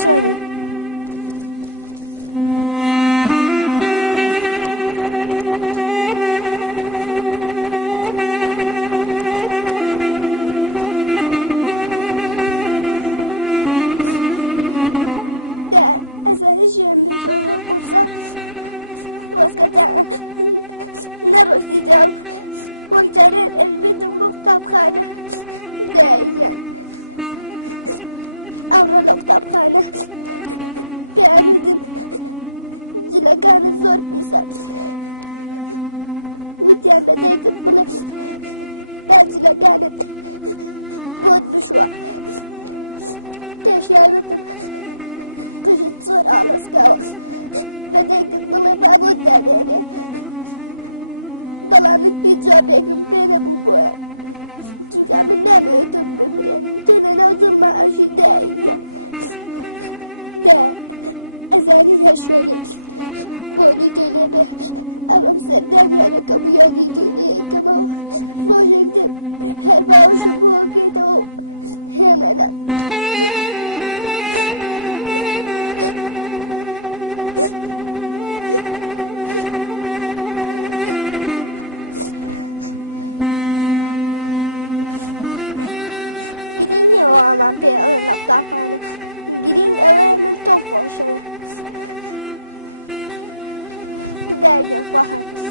چۆنی؟ ئەزانیشیان بێتەوە قورسە وەسکەتە نەڕۆشتیدا وەک جارێت ئەلبێتم بۆ قوتابخانە دایان ئەوڕە لە قوتابخانە پێیانوتن جلەکانت زۆر پیسە وتیان بە دایکت بڵێ با جلەکانت بۆت بشوە پێشیانوتم قژت زۆر ئاڵۆزکاوە بە دایکت بڵێ با بۆت دابێنێ بەڵام من هیچ جوابێکم پێ نەبوو بۆیان چونکە من نامەوێت تۆ بمرێن تۆ لەناو دڵما ئەژی داییان دا ئەزانیت هەر شوێنێک بۆنی تۆی لێبێ ئەڵەم سەردانیانەکە بوو یادی تۆی لێ یەکەمەوە ڕۆژێک دێ هەر باوەشم بۆ ئەکەیتەوە هێمەلات گرنگ ئەوە ئەمان پێ ئەوێن لە قوتابخانە گرنگ ئەوەیە من تۆم خۆشەوێ دایگەن خوا حافیز